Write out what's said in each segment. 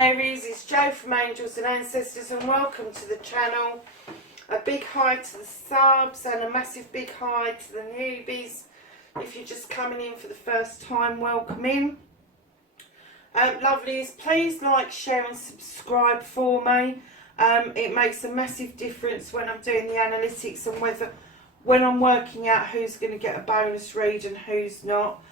Aries, it's Jo from Angels and Ancestors, and welcome to the channel. A big hi to the subs and a massive big hi to the newbies. If you're just coming in for the first time, welcome in. Lovelies, please like, share and subscribe for me. It makes a massive difference when I'm doing the analytics and when I'm working out who's going to get a bonus read and who's not.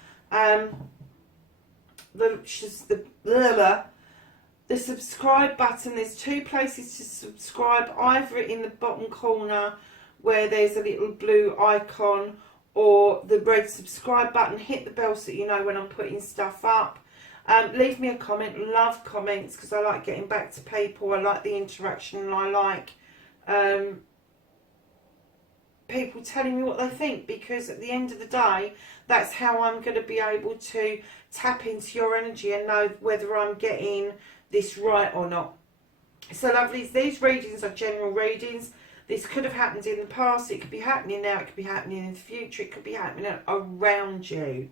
The subscribe button, there's two places to subscribe, either in the bottom corner where there's a little blue icon, or the red subscribe button. Hit the bell so you know when I'm putting stuff up. Leave me a comment. Love comments because I like getting back to people. I like the interaction, and I like people telling me what they think, because at the end of the day, that's how I'm going to be able to tap into your energy and know whether I'm getting this right or not. So lovelies, these readings are general readings. This could have happened in the past, it could be happening now, it could be happening in the future, it could be happening around you.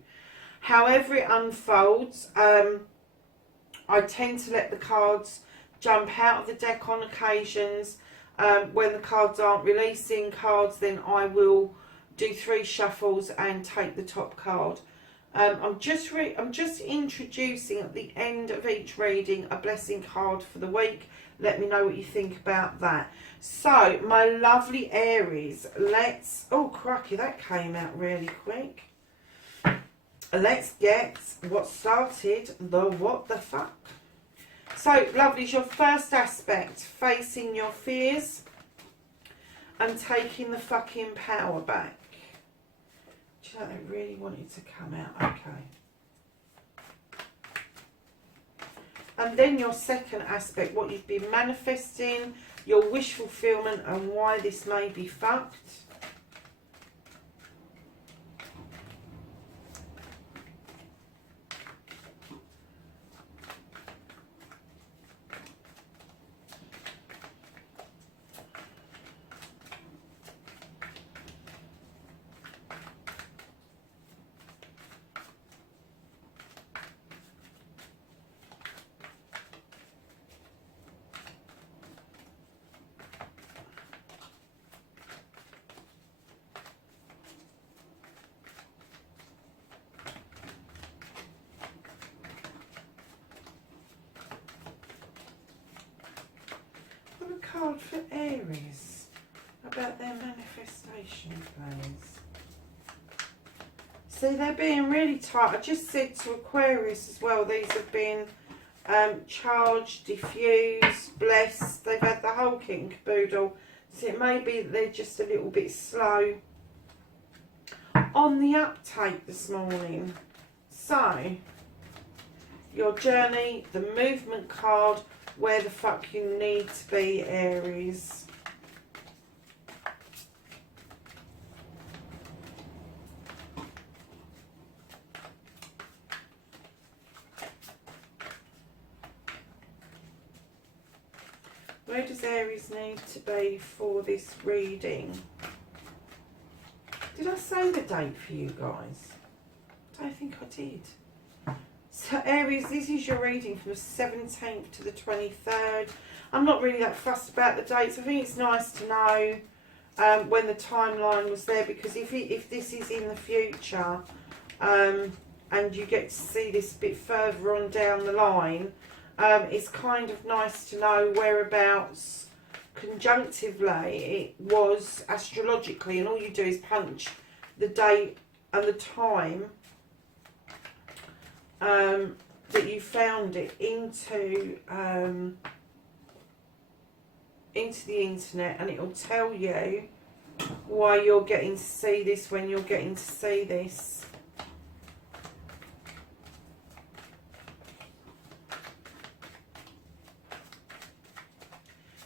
However it unfolds, I tend to let the cards jump out of the deck on occasions. When the cards aren't releasing cards, then I will do 3 shuffles and take the top card. I'm just introducing at the end of each reading a blessing card for the week. Let me know what you think about that. So, my lovely Aries, oh crikey, that came out really quick. Let's get what started the what the fuck. So, lovelies, your first aspect, facing your fears and taking the fucking power back. Do you know, they really wanted to come out. Okay. And then your second aspect, what you've been manifesting, your wish fulfillment, and why this may be fucked. Card for Aries about their manifestation, please. See, they're being really tight. I just said to Aquarius as well, these have been charged, diffused, blessed. They've had the whole kit and caboodle. So it may be that they're just a little bit slow on the uptake this morning. So, your journey, the movement card, where the fuck you need to be, Aries. Where does Aries need to be for this reading? Did I say the date for you guys? I don't think I did. So Aries, this is your reading from the 17th to the 23rd. I'm not really that fussed about the dates. I think it's nice to know when the timeline was there, because if this is in the future and you get to see this a bit further on down the line, it's kind of nice to know whereabouts conjunctively it was astrologically, and all you do is punch the date and the time that you found it into the internet, and it will tell you why you're getting to see this when you're getting to see this.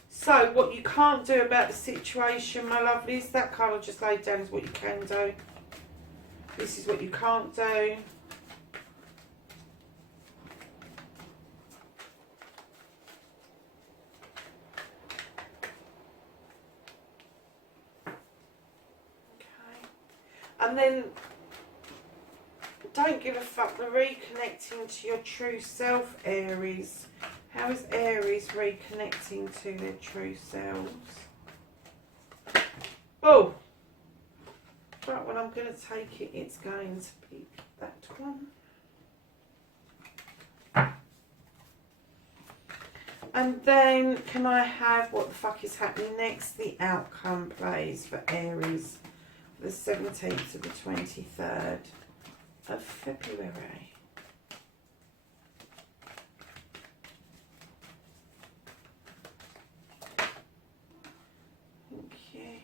So what you can't do about the situation, my lovelies, that card I just laid down is what you can do. This is what you can't do. And then, don't give a fuck, the reconnecting to your true self, Aries. How is Aries reconnecting to their true selves? Oh! Right, well, I'm going to take it. It's going to be that one. And then, can I have what the fuck is happening next? The outcome plays for Aries. The 17th to the 23rd of February. Thank you.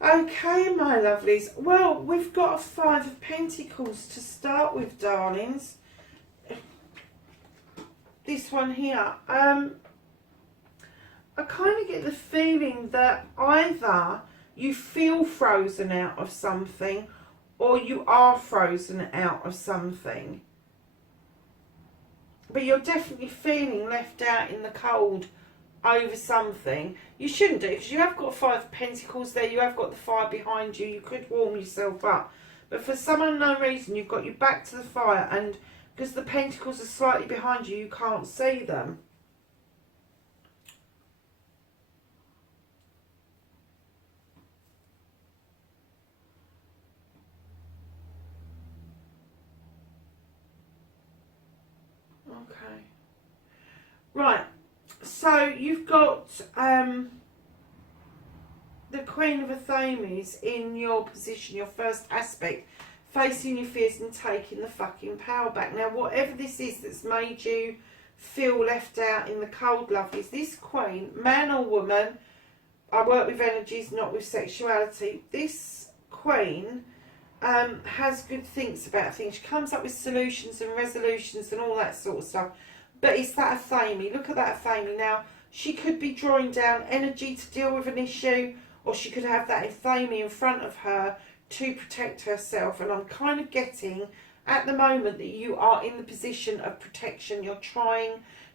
Okay, my lovelies. Well, we've got a 5 of Pentacles to start with, darlings. This one here. I kind of get the feeling that either you feel frozen out of something or you are frozen out of something. But you're definitely feeling left out in the cold over something. You shouldn't do, because you have got 5 of Pentacles there, you have got the fire behind you, you could warm yourself up. But for some unknown reason, you've got your back to the fire, and because the Pentacles are slightly behind you, you can't see them. Okay. Right. So you've got the Queen of Athames in your position, your first aspect, facing your fears and taking the fucking power back. Now, whatever this is that's made you feel left out in the cold, lovelies, this Queen, man or woman, I work with energies, not with sexuality. This Queen has good things about things. She comes up with solutions and resolutions and all that sort of stuff. But it's that Athame. Look at that Athame. Now, she could be drawing down energy to deal with an issue, or she could have that Athame in front of her to protect herself. And I'm kind of getting, at the moment, that you are in the position of protection. You're trying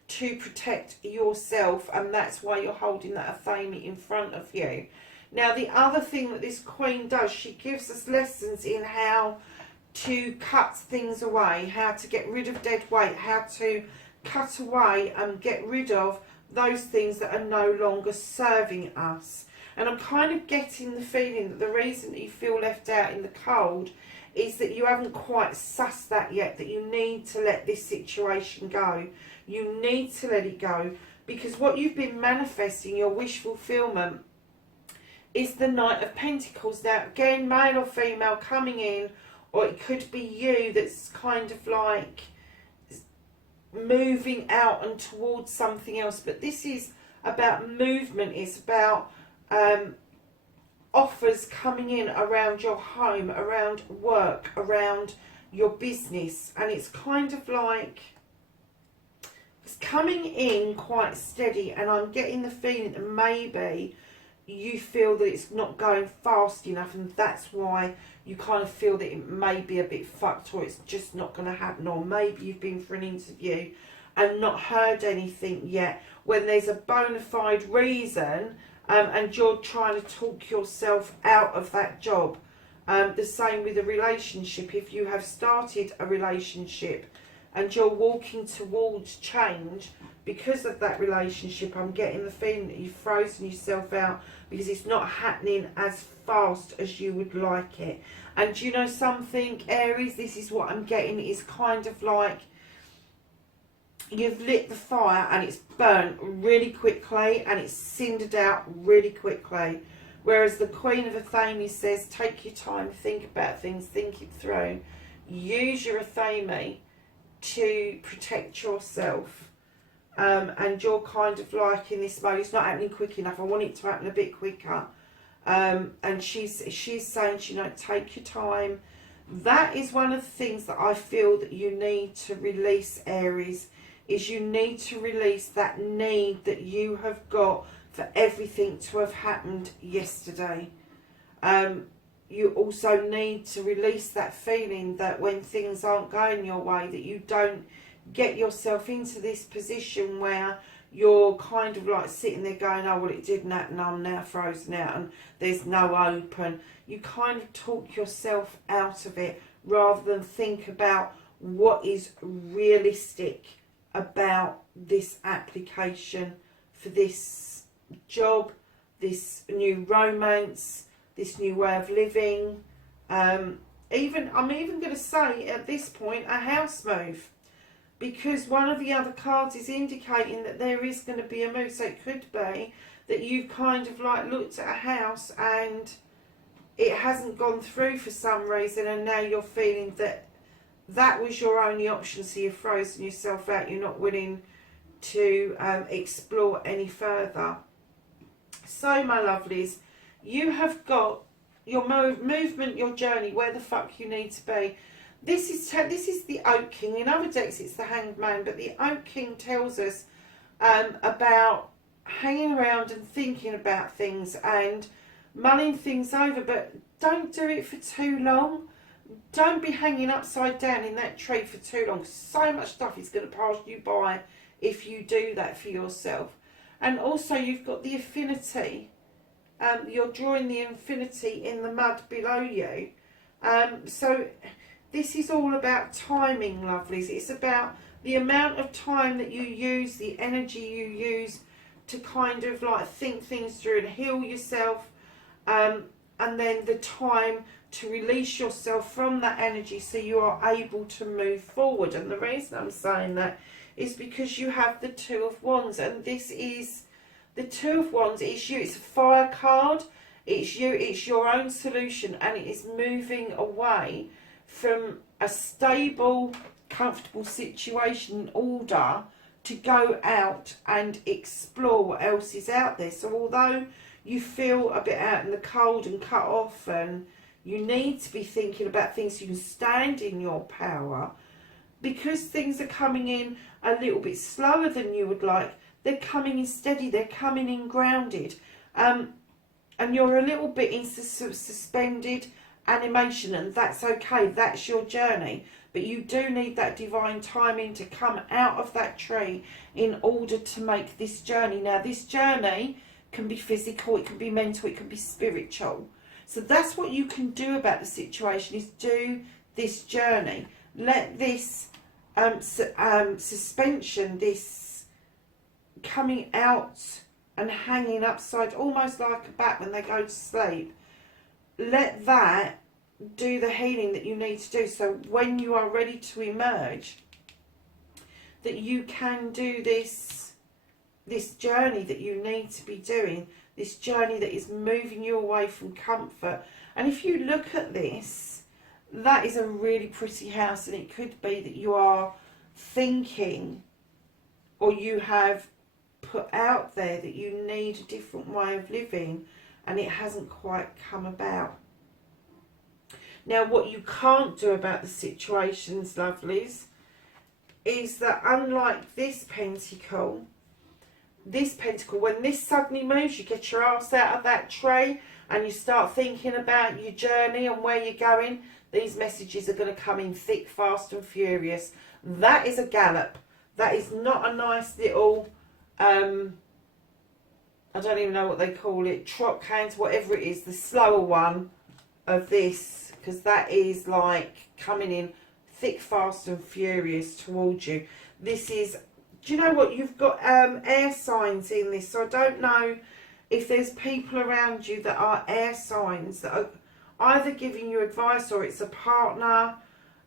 to protect yourself, and that's why you're holding that Athame in front of you. Now, the other thing that this Queen does, she gives us lessons in how to cut things away, how to get rid of dead weight, how to cut away and get rid of those things that are no longer serving us. And I'm kind of getting the feeling that the reason that you feel left out in the cold is that you haven't quite sussed that yet, that you need to let this situation go. You need to let it go, because what you've been manifesting, your wish fulfillment, is the Knight of Pentacles. Now, again, male or female coming in, or it could be you that's kind of like moving out and towards something else. But this is about movement. It's about offers coming in around your home, around work, around your business. And it's kind of like it's coming in quite steady. And I'm getting the feeling that maybe you feel that it's not going fast enough, and that's why you kind of feel that it may be a bit fucked, or it's just not going to happen. Or maybe you've been for an interview and not heard anything yet, when there's a bona fide reason, and you're trying to talk yourself out of that job. The same with a relationship. If you have started a relationship and you're walking towards change because of that relationship, I'm getting the feeling that you've frozen yourself out because it's not happening as fast as you would like it. And you know something, Aries, this is what I'm getting. It's kind of like you've lit the fire and it's burnt really quickly and it's cindered out really quickly. Whereas the Queen of Athame says, take your time, think about things, think it through. Use your Athame to protect yourself. And you're kind of like in this mode, it's not happening quick enough, I want it to happen a bit quicker. And she's saying, you know, take your time. That is one of the things that I feel that you need to release, Aries, is you need to release that need that you have got for everything to have happened yesterday. You also need to release that feeling that when things aren't going your way, that you don't get yourself into this position where you're kind of like sitting there going, oh, well, it didn't happen, I'm now frozen out and there's no hope. And you kind of talk yourself out of it rather than think about what is realistic about this application for this job, this new romance, this new way of living. I'm even going to say at this point a house move, because one of the other cards is indicating that there is going to be a move. So it could be that you've kind of like looked at a house and it hasn't gone through for some reason, and now you're feeling that that was your only option, so you've frozen yourself out. You're not willing to explore any further. So, my lovelies, you have got your movement, your journey, where the fuck you need to be. This is the Oak King. In other decks, it's the Hanged Man, but the Oak King tells us about hanging around and thinking about things and mulling things over, but don't do it for too long. Don't be hanging upside down in that tree for too long. So much stuff is going to pass you by if you do that for yourself. And also, you've got the affinity. You're drawing the infinity in the mud below you. So this is all about timing, lovelies. It's about the amount of time that you use, the energy you use to kind of like think things through and heal yourself. And then the time to release yourself from that energy so you are able to move forward. And the reason I'm saying that is because you have the Two of Wands, and this is the Two of Wands. It's you. It's a fire card. It's you. It's your own solution, and it is moving away from a stable, comfortable situation in order to go out and explore what else is out there. So although you feel a bit out in the cold and cut off, and you need to be thinking about things so you can stand in your power, because things are coming in a little bit slower than you would like. They're coming in steady, they're coming in grounded. And you're a little bit in suspended animation, and that's okay, that's your journey. But you do need that divine timing to come out of that tree in order to make this journey. Now, this journey can be physical, it can be mental, it can be spiritual. So that's what you can do about the situation, is do this journey. Let this suspension, this coming out and hanging upside, almost like a bat when they go to sleep, let that do the healing that you need to do. So when you are ready to emerge, that you can do this journey that you need to be doing, this journey that is moving you away from comfort. And if you look at this, that is a really pretty house, and it could be that you are thinking, or you have put out there that you need a different way of living, and it hasn't quite come about. Now, what you can't do about the situations, lovelies, is that unlike this pentacle, when this suddenly moves, you get your ass out of that tray and you start thinking about your journey and where you're going. These messages are going to come in thick, fast and furious. That is a gallop. That is not a nice little, I don't even know what they call it, trot count, whatever it is, the slower one of this, because that is like coming in thick, fast and furious towards you. This is, do you know what, you've got air signs in this, so I don't know if there's people around you that are air signs that are either giving you advice or it's a partner,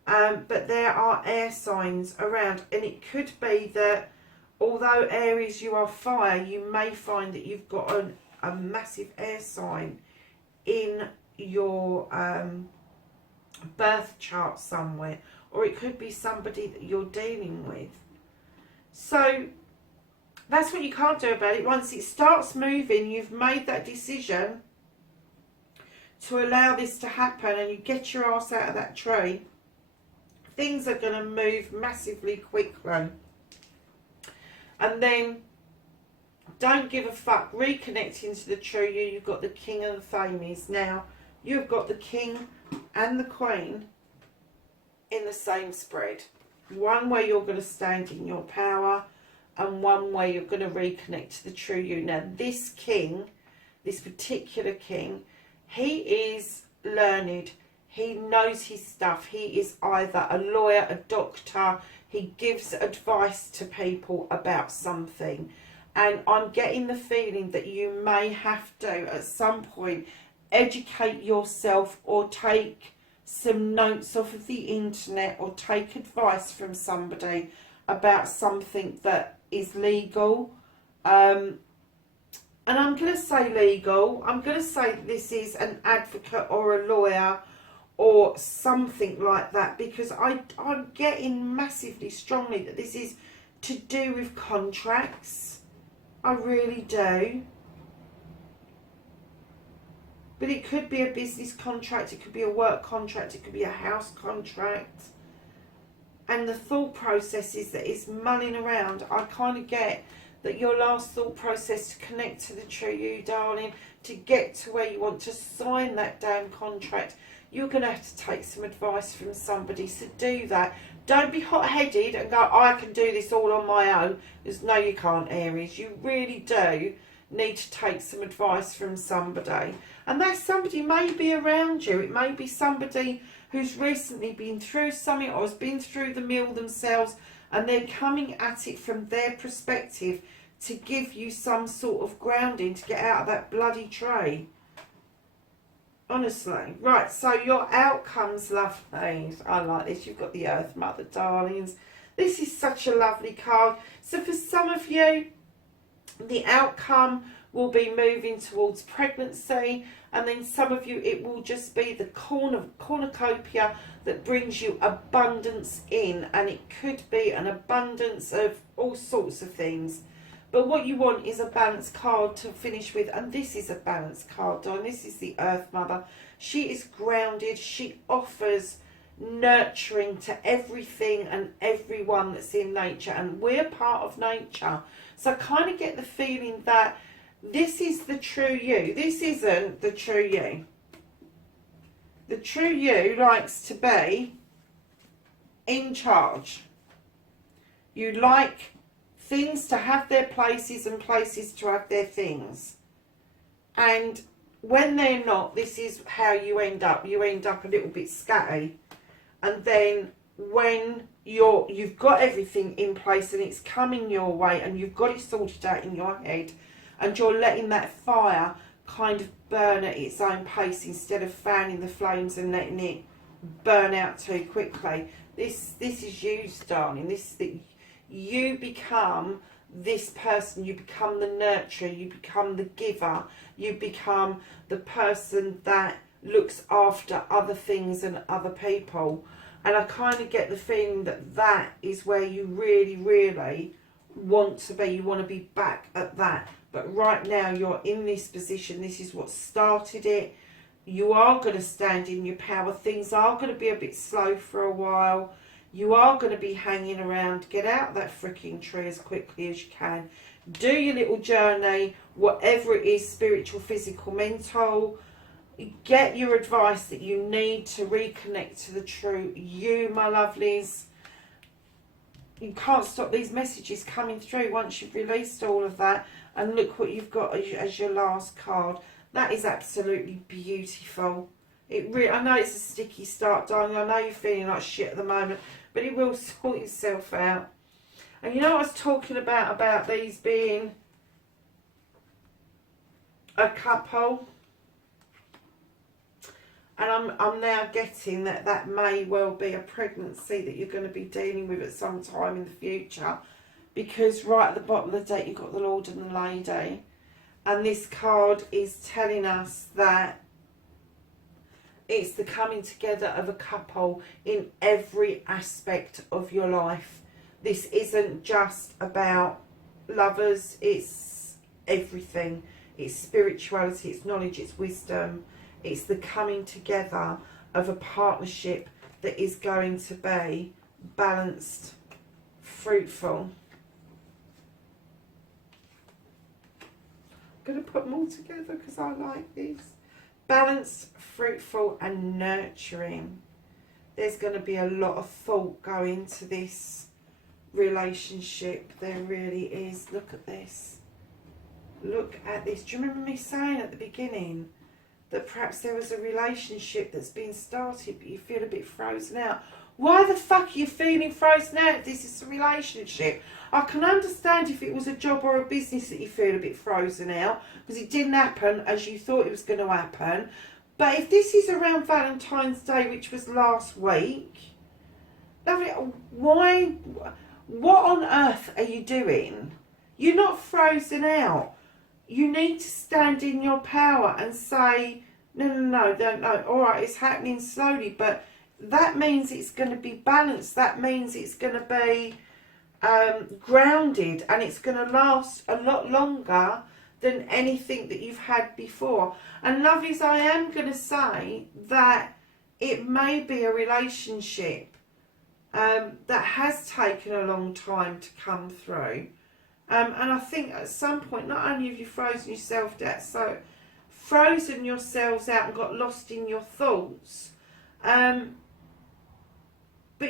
but there are air signs around. And it could be that although Aries, you are fire, you may find that you've got a massive air sign in your birth chart somewhere, or it could be somebody that you're dealing with. So that's what you can't do about it. Once it starts moving, you've made that decision to allow this to happen, and you get your ass out of that tree, things are going to move massively quickly. And then don't give a fuck, reconnecting to the true you. You've got the King and the Thames. Now you've got the King and the Queen in the same spread. One where you're going to stand in your power, and one way you're going to reconnect to the true you. Now, this king, this particular king, he is learned. He knows his stuff. He is either a lawyer, a doctor. He gives advice to people about something. And I'm getting the feeling that you may have to, at some point, educate yourself or take some notes off of the internet or take advice from somebody about something that is legal. And I'm going to say legal. I'm going to say that this is an advocate or a lawyer or something like that, because I'm getting massively strongly that this is to do with contracts. I really do. But it could be a business contract, it could be a work contract, it could be a house contract. And the thought process is that it's mulling around. I kind of get that your last thought process to connect to the true you, darling, to get to where you want to sign that damn contract, you're going to have to take some advice from somebody. So do that. Don't be hot-headed and go, I can do this all on my own. Because no, you can't, Aries. You really do need to take some advice from somebody. And that somebody may be around you. It may be somebody who's recently been through something or has been through the mill themselves, and they're coming at it from their perspective to give you some sort of grounding to get out of that bloody tray. Honestly. Right, so your outcomes, lovelies. I like this. You've got the Earth Mother, darlings. This is such a lovely card. So for some of you, the outcome will be moving towards pregnancy, and then some of you, it will just be the cornucopia that brings you abundance in, and it could be an abundance of all sorts of things. But what you want is a balanced card to finish with, and this is a balanced card, darling. This is the Earth Mother. She is grounded. She offers nurturing to everything and everyone that's in nature, and we're part of nature. So I kind of get the feeling that this is the true you. This isn't the true you. The true you likes to be in charge. You like things to have their places and places to have their things. And when they're not, this is how you end up. You end up a little bit scatty. And then when you've got everything in place and it's coming your way and you've got it sorted out in your head, and you're letting that fire kind of burn at its own pace instead of fanning the flames and letting it burn out too quickly. This is you, darling. You become this person. You become the nurturer. You become the giver. You become the person that looks after other things and other people. And I kind of get the feeling that that is where you really, really want to be. You want to be back at that. But right now you're in this position. This is what started it. You are going to stand in your power. Things are going to be a bit slow for a while. You are going to be hanging around. Get out of that freaking tree as quickly as you can. Do your little journey, whatever it is, spiritual, physical, mental. Get your advice that you need to reconnect to the true you, my lovelies. You can't stop these messages coming through once you've released all of that. And look what you've got as your last card. That is absolutely beautiful. I know it's a sticky start, darling. I know you're feeling like shit at the moment, but it will sort itself out. And you know what I was talking about these being a couple? And I'm now getting that may well be a pregnancy that you're going to be dealing with at some time in the future. Because right at the bottom of the deck, you've got the Lord and the Lady. And this card is telling us that it's the coming together of a couple in every aspect of your life. This isn't just about lovers, it's everything. It's spirituality, it's knowledge, it's wisdom. It's the coming together of a partnership that is going to be balanced, fruitful. I'm going to put them all together because I like this. Balanced, fruitful and nurturing. There's going to be a lot of thought going to this relationship. There really is. Look at this. Look at this. Do you remember me saying at the beginning that perhaps there was a relationship that's been started but you feel a bit frozen out? Why the fuck are you feeling frozen out if this is a relationship? I can understand if it was a job or a business that you feel a bit frozen out because it didn't happen as you thought it was going to happen. But if this is around Valentine's Day, which was last week, why? What on earth are you doing? You're not frozen out. You need to stand in your power and say, no, don't know. All right, it's happening slowly, but that means it's going to be balanced. That means it's going to be grounded, and it's going to last a lot longer than anything that you've had before. And lovelies, I am going to say that it may be a relationship that has taken a long time to come through. And I think at some point, not only have you frozen yourself out, so frozen yourselves out and got lost in your thoughts, but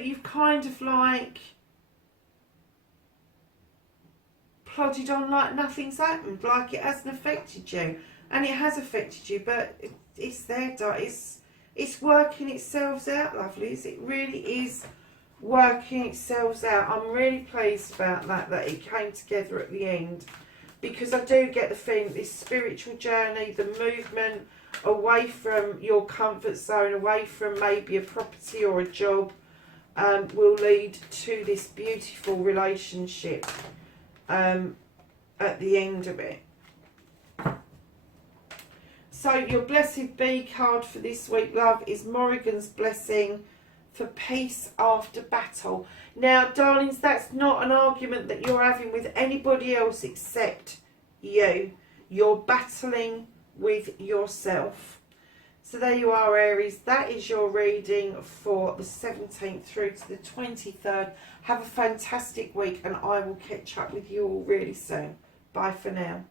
you've kind of like plodded on like nothing's happened, like it hasn't affected you. And it has affected you, but it's there, it's working itself out, lovelies. It really is working itself out. I'm really pleased about that it came together at the end, because I do get the feeling this spiritual journey, the movement away from your comfort zone, away from maybe a property or a job, will lead to this beautiful relationship at the end of it. So your Blessed Bee card for this week, love, is Morrigan's Blessing for peace after battle. Now, darlings, that's not an argument that you're having with anybody else except you. You're battling with yourself. So there you are, Aries. That is your reading for the 17th through to the 23rd. Have a fantastic week, and I will catch up with you all really soon. Bye for now.